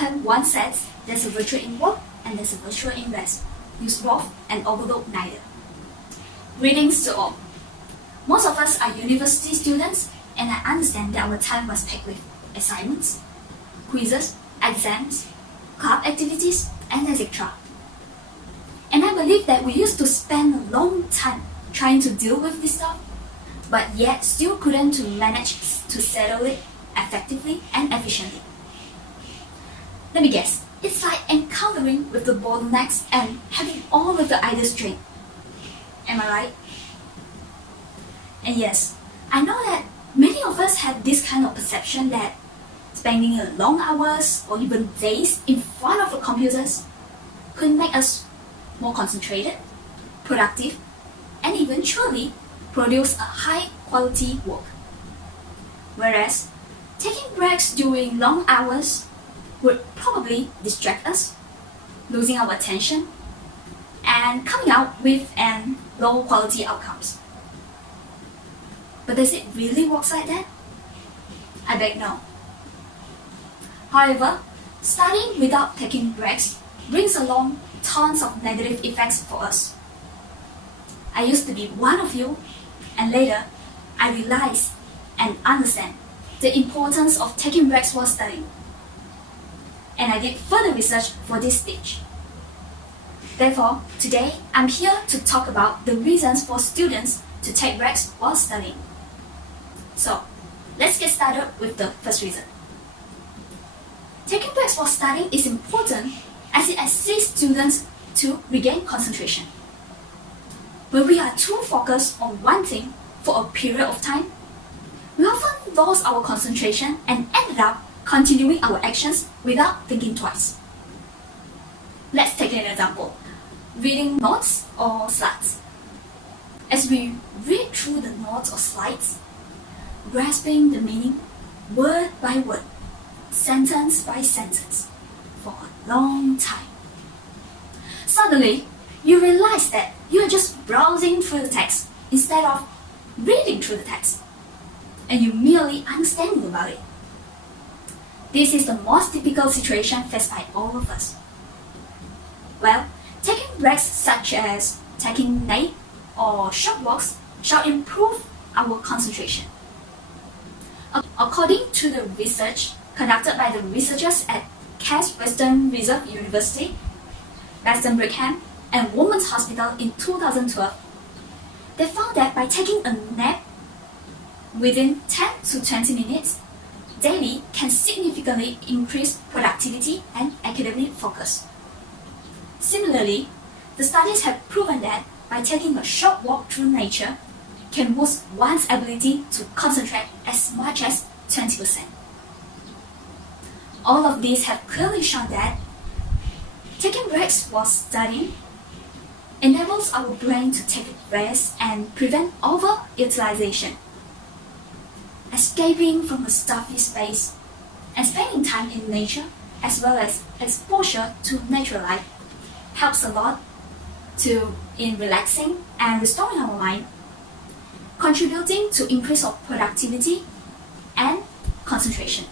beforehand once said, there's a virtue in work and there's a virtue in rest. Use both and overlook neither. Greetings to all. Most of us are university students, and I understand that our time was packed with assignments, quizzes, exams, club activities, and etc. And I believe that we used to spend a long time trying to deal with this stuff, but yet still couldn't to manage to settle it effectively and efficiently. Let me guess, it's like encountering with the bottlenecks and having all of the ideas drained. Am I right? And yes, I know that many of us have this kind of perception that spending long hours or even days in front of the computers could make us more concentrated, productive, and eventually produce a high quality work. Whereas taking breaks during long hours would probably distract us, losing our attention, and coming out with an low quality outcomes. But does it really work like that? I beg no. However, studying without taking breaks brings along tons of negative effects for us. I used to be one of you, and later I realized and understand the importance of taking breaks while studying. And I did further research for this stage. Therefore, today I'm here to talk about the reasons for students to take breaks while studying. So, let's get started with the first reason. Taking breaks while studying is important as it assists students to regain concentration. When we are too focused on one thing for a period of time, we often lost our concentration and ended up continuing our actions without thinking twice. Let's take an example, reading notes or slides. As we read through the notes or slides, grasping the meaning word by word, sentence by sentence, for a long time. Suddenly, you realize that you are just browsing through the text instead of reading through the text, and you merely understanding about it. This is the most typical situation faced by all of us. Well, taking breaks such as taking nap or short walks shall improve our concentration. According to the research conducted by the researchers at Case Western Reserve University, Western Brigham, and Women's Hospital in 2012, they found that by taking a nap within 10 to 20 minutes daily can significantly increase productivity and academic focus. Similarly, the studies have proven that by taking a short walk through nature can boost one's ability to concentrate as much as 20%. All of these have clearly shown that taking breaks while studying enables our brain to take rest and prevent overutilization. Escaping from a stuffy space and spending time in nature as well as exposure to natural light helps a lot in relaxing and restoring our mind, contributing to increase of productivity and concentration.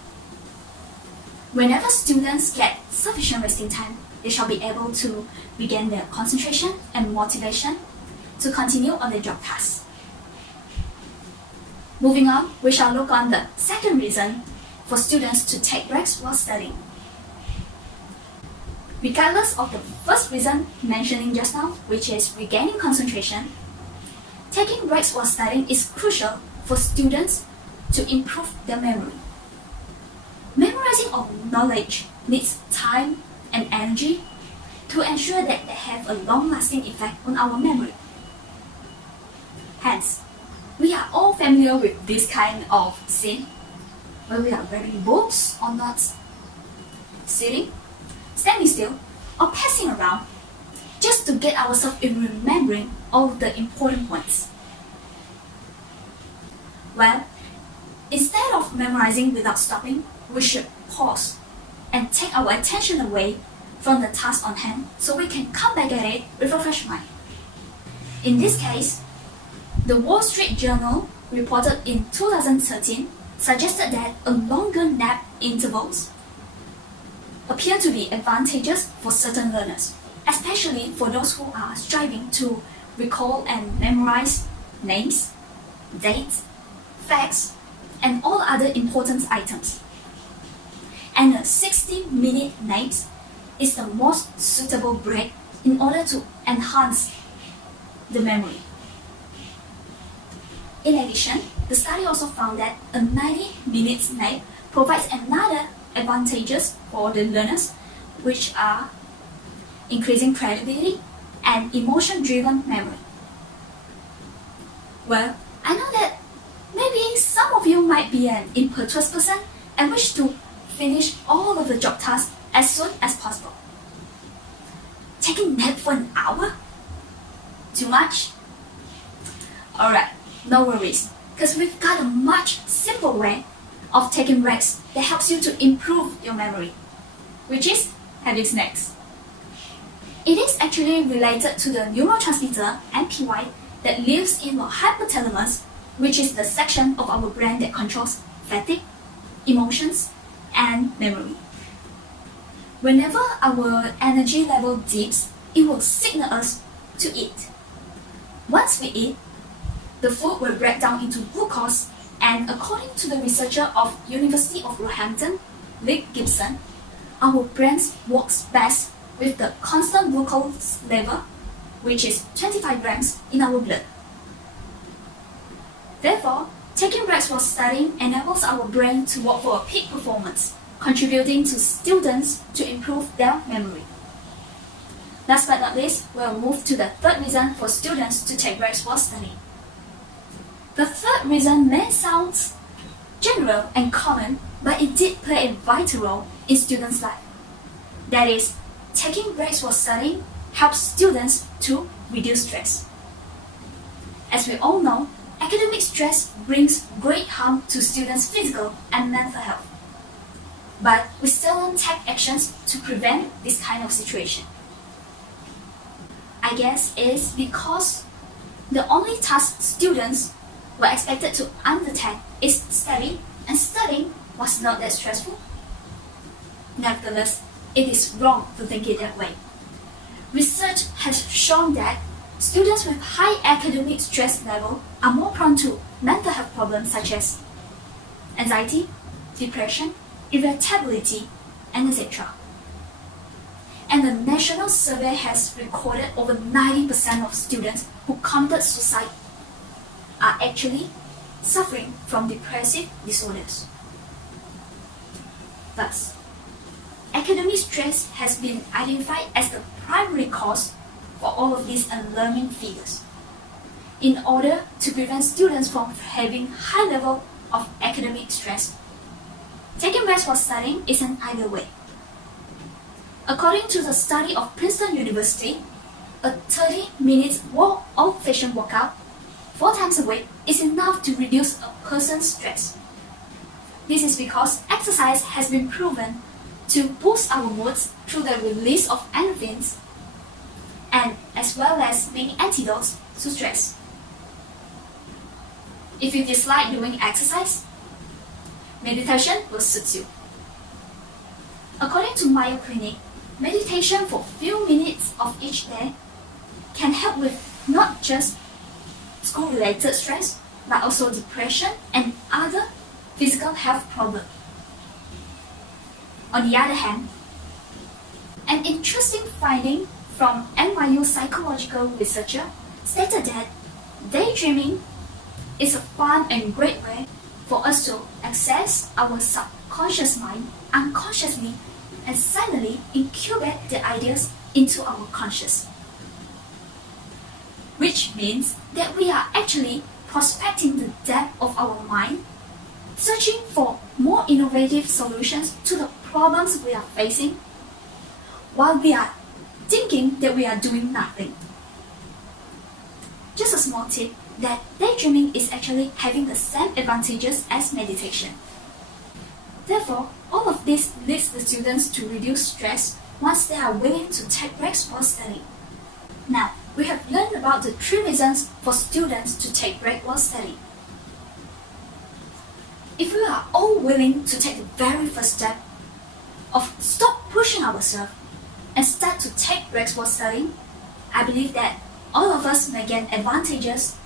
Whenever students get sufficient resting time, they shall be able to regain their concentration and motivation to continue on their job tasks. Moving on, we shall look on the second reason for students to take breaks while studying. Regardless of the first reason mentioning just now, which is regaining concentration, taking breaks while studying is crucial for students to improve their memory. Memorizing of knowledge needs time and energy to ensure that they have a long-lasting effect on our memory. Hence, we are all familiar with this kind of scene when we are reading books or notes, sitting, standing still, or passing around just to get ourselves in remembering all the important points. Well, instead of memorizing without stopping, we should pause and take our attention away from the task on hand so we can come back at it with a fresh mind. In this case, the Wall Street Journal reported in 2013 suggested that a longer nap intervals appear to be advantageous for certain learners, especially for those who are striving to recall and memorize names, dates, facts, and all other important items. And a 60-minute nap is the most suitable break in order to enhance the memory. In addition, the study also found that a 90-minute nap provides another advantages for the learners, which are increasing creativity and emotion-driven memory. Well, I know that maybe some of you might be an impetuous person and wish to finish all of the job tasks as soon as possible. Taking nap for an hour? Too much? Alright, no worries, because we've got a much simpler way of taking breaks that helps you to improve your memory, which is having snacks. It is actually related to the neurotransmitter NPY that lives in the hypothalamus, which is the section of our brain that controls fatigue, emotions, and memory. Whenever our energy level dips, it will signal us to eat. Once we eat, the food will break down into glucose, and according to the researcher of University of Roehampton, Rick Gibson, our brains works best with the constant glucose level, which is 25 grams in our blood. Therefore, taking breaks while studying enables our brain to work for a peak performance, contributing to students to improve their memory. Last but not least, we'll move to the third reason for students to take breaks while studying. The third reason may sound general and common, but it did play a vital role in students' life. That is, taking breaks while studying helps students to reduce stress. As we all know, academic stress brings great harm to students' physical and mental health. But we seldom take actions to prevent this kind of situation. I guess it's because the only task students were expected to undertake is study, and studying was not that stressful. Nevertheless, it is wrong to think it that way. Research has shown that students with high academic stress level are more prone to mental health problems such as anxiety, depression, irritability, and etc. And the national survey has recorded over 90% of students who committed suicide are actually suffering from depressive disorders. Thus, academic stress has been identified as the primary cause for all of these alarming figures. In order to prevent students from having high level of academic stress, taking breaks while studying is an ideal way. According to the study of Princeton University, a 30-minute old-fashioned workout 4 times a week is enough to reduce a person's stress. This is because exercise has been proven to boost our moods through the release of endorphins and as well as being antidotes to stress. If you dislike doing exercise, meditation will suit you. According to Mayo Clinic, meditation for a few minutes of each day can help with not just school-related stress, but also depression and other physical health problems. On the other hand, an interesting finding from NYU psychological researcher stated that daydreaming is a fun and great way for us to access our subconscious mind unconsciously and silently incubate the ideas into our conscious. Which means that we are actually prospecting the depth of our mind, searching for more innovative solutions to the problems we are facing, while we are thinking that we are doing nothing. Just a small tip that daydreaming is actually having the same advantages as meditation. Therefore, all of this leads the students to reduce stress once they are willing to take breaks while studying. Now, we have learned about the 3 reasons for students to take break while studying. If we are all willing to take the very first step, of stop pushing ourselves and start to take breaks while studying, I believe that all of us may gain advantages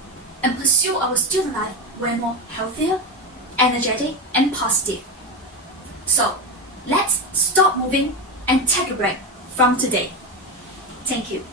and pursue our student life way more healthier, energetic, and positive. So, let's stop moving and take a break from today. Thank you.